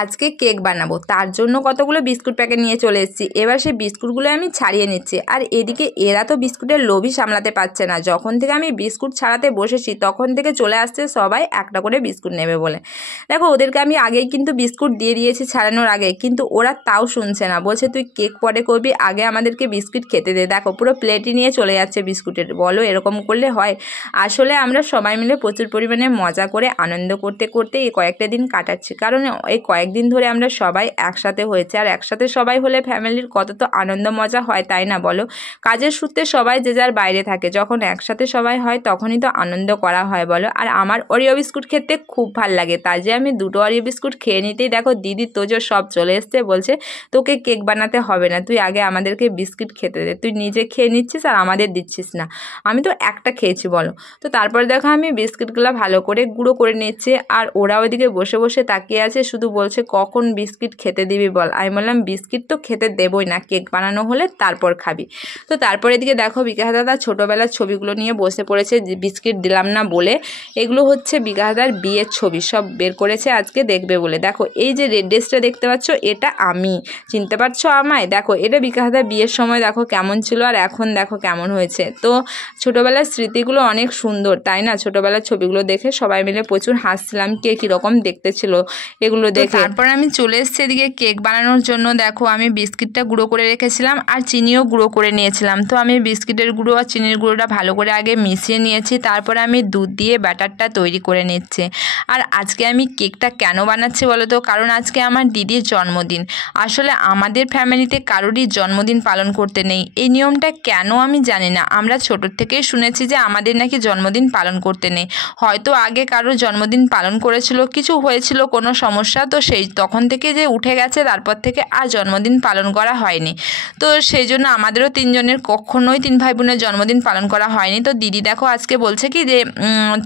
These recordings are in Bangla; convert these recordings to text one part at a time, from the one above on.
আজকে কেক বানাবো, তার জন্য কতগুলো বিস্কুট প্যাকেট নিয়ে চলে এসেছি। এবার সেই বিস্কুটগুলো আমি ছাড়িয়ে নিচ্ছি। আর এদিকে এরা তো বিস্কুটের লোভই সামলাতে পারছে না। যখন থেকে আমি বিস্কুট ছাড়াতে বসেছি তখন থেকে চলে আসছে সবাই একটা করে বিস্কুট নেবে বলে। দেখো ওদেরকে আমি আগেই কিন্তু বিস্কুট দিয়ে দিয়েছি ছাড়ানোর আগে, কিন্তু ওরা তাও শুনছে না, বলছে তুই কেক পরে করবি, আগে আমাদেরকে বিস্কুট খেতে দে। দেখো পুরো প্লেটই নিয়ে চলে যাচ্ছে বিস্কুটের। বলো এরকম করলে হয়? আসলে আমরা সবাই মিলে প্রচুর পরিমাণে মজা করে আনন্দ করতে করতে এই কয়েকটা দিন কাটাচ্ছি, কারণ এই কয়েকদিন ধরে আমরা সবাই একসাথে হয়েছে। আর একসাথে সবাই হলে ফ্যামিলির কত তো আনন্দ মজা হয়, তাই না বলো? কাজের সূত্রে সবাই যে যার বাইরে থাকে, যখন একসাথে সবাই হয় তখনই তো আনন্দ করা হয় বলো। আর আমার ওরিও বিস্কুট খেতে খুব ভাল লাগে, তাই যে আমি দুটো ওরিও বিস্কুট খেয়ে নিতেই দেখো দিদি তোজো সব চলে এসছে, বলছে তোকে কেক বানাতে হবে না, তুই আগে আমাদেরকে বিস্কুট খেতে দে, তুই নিজে খেয়ে নিচ্ছিস আর আমাদের দিচ্ছিস না। আমি তো একটা খেয়েছি বলো। তো তারপরে দেখো আমি বিস্কিটগুলো ভালো করে গুঁড়ো করে নিচ্ছি, আর ওরা ওইদিকে বসে বসে তাকিয়ে আছে, শুধু বলছে কখন বিস্কিট খেতে দিবি বল। আমি বললাম বিস্কিট তো খেতে দেবই না, কেক বানানো হলে তারপর খাবি। তো তারপরে এদিকে দেখো বিকাশ দাদা ছোটোবেলার ছবিগুলো নিয়ে বসে পড়েছে, যে বিস্কিট দিলাম না বলে। এগুলো হচ্ছে বিকাশ দাদার বিয়ের ছবি, সব বের করেছে আজকে দেখবে বলে। দেখো এই যে রেড ড্রেসটা দেখতে পাচ্ছ, এটা আমি, চিনতে পারছো আমায়? দেখো এটা বিকাশ দাদার বিয়ের সময় দেখো কেমন ছিল, আর এখন দেখো কেমন হয়েছে। তো ছোটোবেলার স্মৃতিগুলো অনেক সুন্দর, তাই না? ছোটোবেলার ছবিগুলো দেখে সবাই মিলে প্রচুর হাসছিলাম, কে কীরকম দেখতে ছিল এগুলো দেখে। তারপর আমি চলে এসেছি এদিকে কেক বানানোর জন্য। দেখো আমি বিস্কিটটা গুঁড়ো করে রেখেছিলাম আর চিনিও গুঁড়ো করে নিয়েছিলাম। তো আমি বিস্কিটের গুঁড়ো আর চিনির গুঁড়োটা ভালো করে আগে মিশিয়ে নিয়েছি, তারপরে আমি দুধ দিয়ে ব্যাটারটা তৈরি করে নিচ্ছি। আর আজকে আমি কেকটা কেন বানাচ্ছি বলো তো? কারণ আজকে আমার দিদির জন্মদিন। আসলে আমাদের ফ্যামিলিতে কারোরই জন্মদিন পালন করতে নেই, এই নিয়মটা কেন আমি জানি না। আমরা ছোটোর থেকেই শুনেছি যে আমাদের নাকি জন্মদিন পালন করতে নেই। হয়তো আগে কারোর জন্মদিন পালন করেছিল, কিছু হয়েছিল কোনো সমস্যা, তো সেই তখন থেকে যে উঠে গেছে, তারপর থেকে আর জন্মদিন পালন করা হয়নি। তো সেই জন্য আমাদেরও তিনজনের কখনোই তিন ভাই বোনের জন্মদিন পালন করা হয়নি। তো দিদি দেখো আজকে বলছে কি যে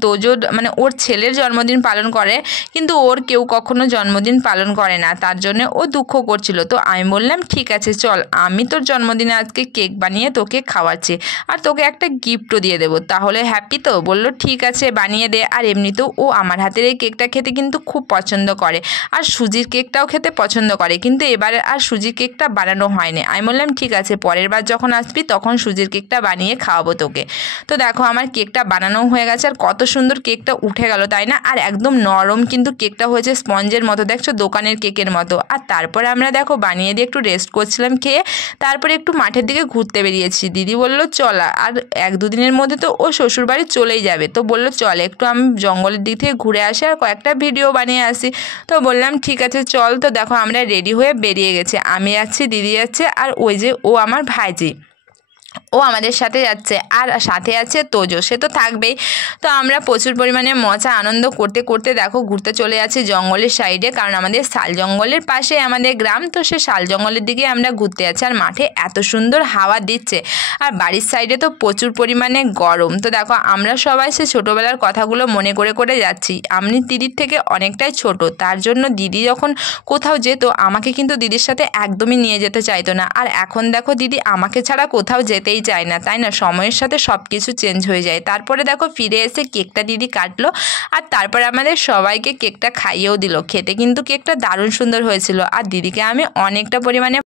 তোজো মানে ওর ছেলের জন্মদিন পালন করে, কিন্তু ওর কেউ কখনো জন্মদিন পালন করে না, তার জন্য ও দুঃখ করছিল। তো আমি বললাম ঠিক আছে চল, আমি তোর জন্মদিনে আজকে কেক বানিয়ে তোকে খাওয়াচ্ছি, আর তোকে একটা গিফটও দিয়ে দেবো, তাহলে হ্যাপি তো? বললো ঠিক আছে বানিয়ে দে। আর এমনিতেও ও আমার হাতের এই কেকটা খেতে কিন্তু খুব পছন্দ করে, আর সুজির কেকটাও খেতে পছন্দ করে, কিন্তু এবারে আর সুজির কেকটা বানানো হয়নি। আমি বললাম ঠিক আছে, পরের বার যখন আসবি তখন সুজির কেকটা বানিয়ে খাওয়াবো তোকে। তো দেখো আমার কেকটা বানানো হয়ে গেছে, আর কত সুন্দর কেকটা উঠে গেল, তাই না? আর একদম নরম কিন্তু কেকটা হয়েছে, স্পঞ্জের মতো, দেখছো দোকানের কেকের মতো। আর তারপরে আমরা দেখো বানিয়ে দিয়ে একটু রেস্ট করছিলাম খেয়ে, তারপরে একটু মাঠের দিকে ঘুরতে বেরিয়েছি। দিদি বললো চল, আর এক দুদিনের মধ্যে তো ও শ্বশুরবাড়ি চলেই যাবে, তো বললো চল একটু আমি জঙ্গলের দিক থেকে ঘুরে আসি আর কয়েকটা ভিডিও বানিয়ে আসি। তো বললাম ঠিক আছে চল। তো দেখো আমরা রেডি হয়ে বেরিয়ে গেছি, আমি যাচ্ছি, দিদি যাচ্ছে, আর ওই যে ও আমার ভাইজি, ও আমাদের সাথে যাচ্ছে, আর সাথে আছে তোজো, সে তো থাকবেই। তো আমরা প্রচুর পরিমাণে মজা আনন্দ করতে করতে দেখো ঘুরতে চলে যাচ্ছি জঙ্গলের সাইডে, কারণ আমাদের শাল জঙ্গলের পাশে আমাদের গ্রাম, তো সে শাল জঙ্গলের দিকে আমরা ঘুরতে যাচ্ছি। আর মাঠে এত সুন্দর হাওয়া দিচ্ছে, আর বাড়ির সাইডে তো প্রচুর পরিমাণে গরম। তো দেখো আমরা সবাই সে ছোটোবেলার কথাগুলো মনে করে করে যাচ্ছি। আমি দিদির থেকে অনেকটাই ছোট, তার জন্য দিদি যখন কোথাও যেত আমাকে কিন্তু দিদির সাথে একদমই নিয়ে যেতে চাইতো না। আর এখন দেখো দিদি আমাকে ছাড়া কোথাও যেতেই চায় না, তাই না? সময়ের সাথে সব কিছু চেঞ্জ হয়ে যায়। তারপরে দেখো ফিরে এসে কেকটা দিদি কাটলো, আর তারপরে আমাদের সবাইকে কেকটা খাইয়েও দিল। খেতে কিন্তু কেকটা দারুণ সুন্দর হয়েছিল, আর দিদিকে আমি অনেকটা পরিমাণে